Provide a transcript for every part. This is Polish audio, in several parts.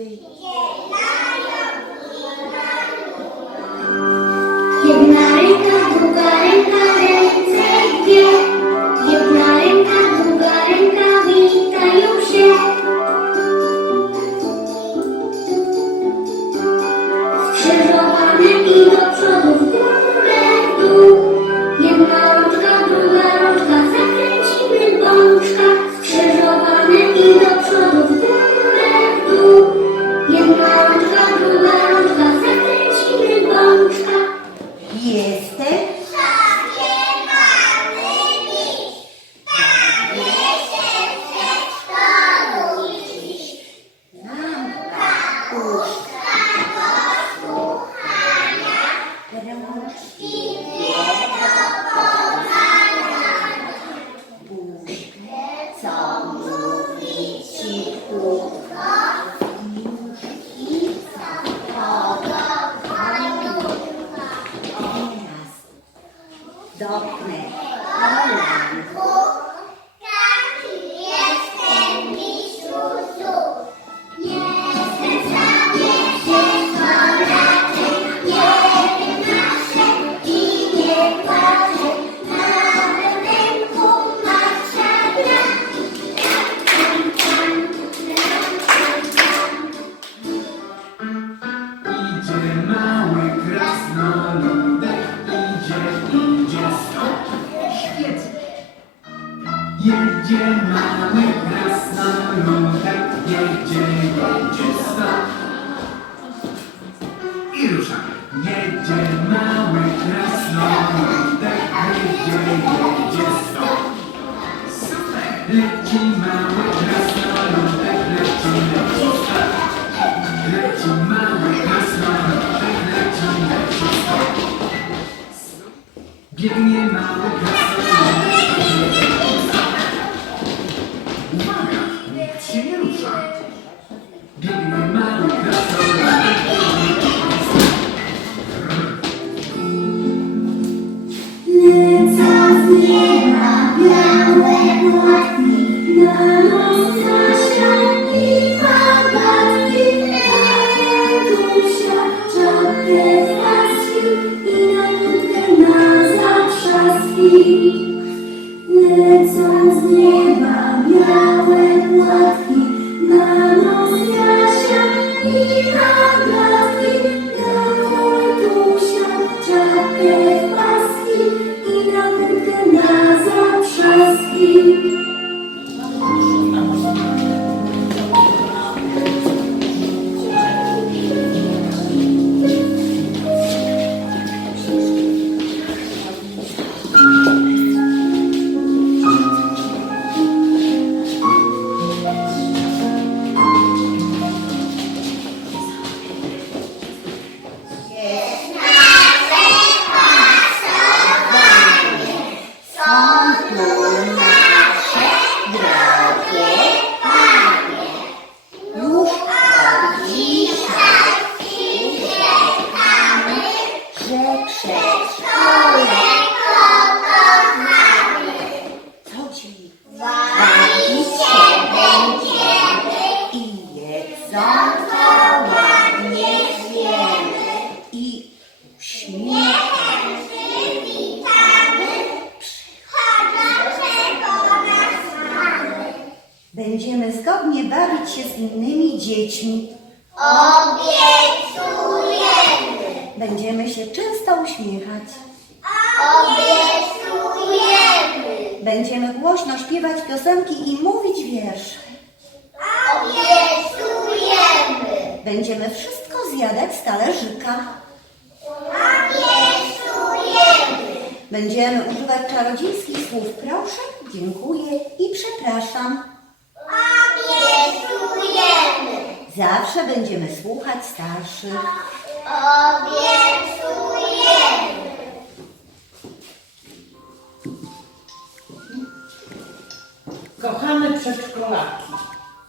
Jedna ręka, druga ręka ręce dwie. Jedna ręka, druga ręka witają się. Skrzyżowane idą. Gdzie mamy krasnoludka, jedzie, jedzie stop. I ruszamy. Jedzie mały krasnoludek, jedzie, jedzie stop. Super! Leci mały się nie rusza. Biegnie mały białe płatki no. innymi dziećmi. Obiecujemy! Będziemy się często uśmiechać. Obiecujemy! Będziemy głośno śpiewać piosenki i mówić wiersze. Obiecujemy! Będziemy wszystko zjadać z talerzyka. Obiecujemy! Będziemy używać czarodziejskich słów proszę, dziękuję i przepraszam. Zawsze będziemy słuchać starszych. Obiecujemy. Kochane przedszkolaki,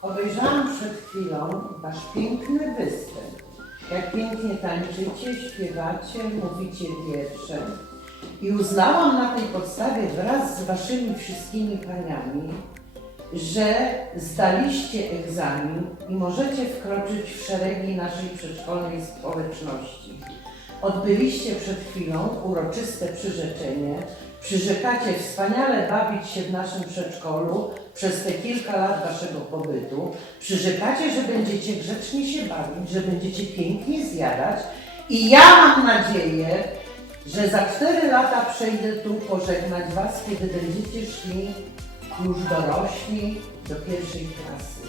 obejrzałam przed chwilą wasz piękny występ. Jak pięknie tańczycie, śpiewacie, mówicie wiersze. I uznałam na tej podstawie wraz z waszymi wszystkimi paniami, że zdaliście egzamin i możecie wkroczyć w szeregi naszej przedszkolnej społeczności. Odbyliście przed chwilą uroczyste przyrzeczenie. Przyrzekacie wspaniale bawić się w naszym przedszkolu przez te kilka lat waszego pobytu. Przyrzekacie, że będziecie grzecznie się bawić, że będziecie pięknie zjadać. I ja mam nadzieję, że za cztery lata przejdę tu pożegnać was, kiedy będziecie szli już dorośli do pierwszej klasy.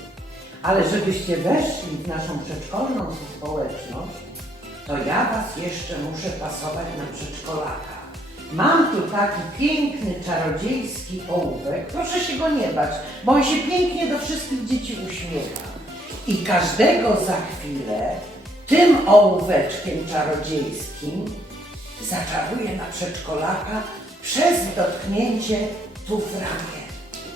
Ale żebyście weszli w naszą przedszkolną społeczność, to ja Was jeszcze muszę pasować na przedszkolaka. Mam tu taki piękny, czarodziejski ołówek. Proszę się go nie bać, bo on się pięknie do wszystkich dzieci uśmiecha. I każdego za chwilę tym ołóweczkiem czarodziejskim zaczaruję na przedszkolaka przez dotknięcie tu ramię.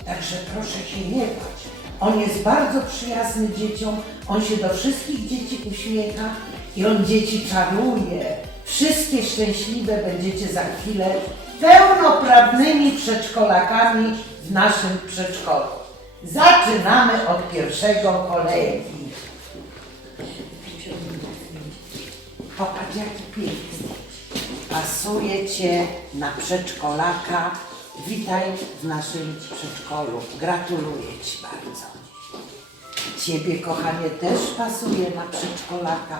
Także proszę się nie bać. On jest bardzo przyjazny dzieciom, on się do wszystkich dzieci uśmiecha i on dzieci czaruje. Wszystkie szczęśliwe będziecie za chwilę pełnoprawnymi przedszkolakami w naszym przedszkolu. Zaczynamy od pierwszego kolegi. Popatrz jaki piękny. Pasuje Cię na przedszkolaka. Witaj w naszym przedszkolu. Gratuluję Ci bardzo. Ciebie, kochanie, też pasuje na przedszkolaka.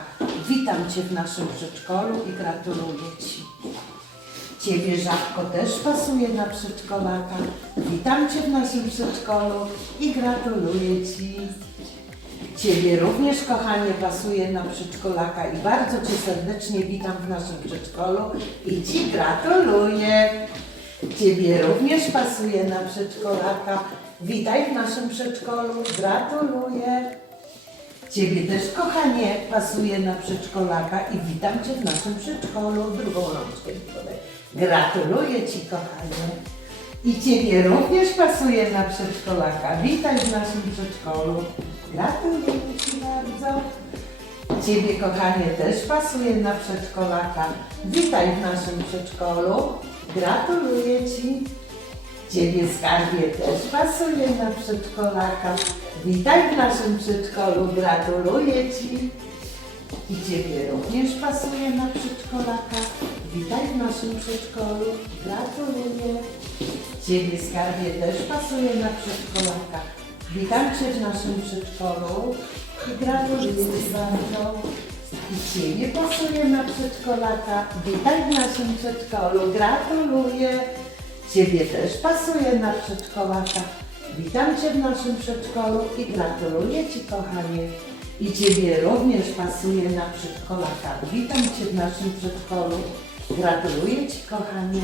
Witam Cię w naszym przedszkolu i gratuluję Ci. Ciebie, Żabko, też pasuje na przedszkolaka. Witam Cię w naszym przedszkolu i gratuluję Ci. Ciebie również, kochanie, pasuje na przedszkolaka i bardzo Cię serdecznie witam w naszym przedszkolu i Ci gratuluję. Ciebie również pasuje na przedszkolaka. Witaj w naszym przedszkolu, gratuluję. Ciebie też, kochanie, pasuje na przedszkolaka i witam Cię w naszym przedszkolu. Drugą rączkę mi. Gratuluję Ci, kochanie. I Ciebie również pasuje na przedszkolaka. Witaj w naszym przedszkolu. Gratuluję Ci bardzo. Ciebie, kochanie, też pasuje na przedszkolaka. Witaj w naszym przedszkolu. Gratuluję Ci. Ciebie, skarbie, też pasuje na przedszkolaka. Witaj w naszym przedszkolu. Gratuluję Ci. I Ciebie również pasuje na przedszkolaka. Witaj w naszym przedszkolu. Gratuluję. Ciebie skarbie też pasuje na przedszkolaka. Witam Cię w naszym przedszkolu i gratuluję Ci bardzo. I Ciebie pasuje na przedszkolaka. Witaj w naszym przedszkolu. Gratuluję. Ciebie też pasuje na przedszkolaka. Witam Cię w naszym przedszkolu i gratuluję Ci, kochanie. I Ciebie również pasuje na przedszkolaka. Witam Cię w naszym przedszkolu. Gratuluję Ci, kochanie.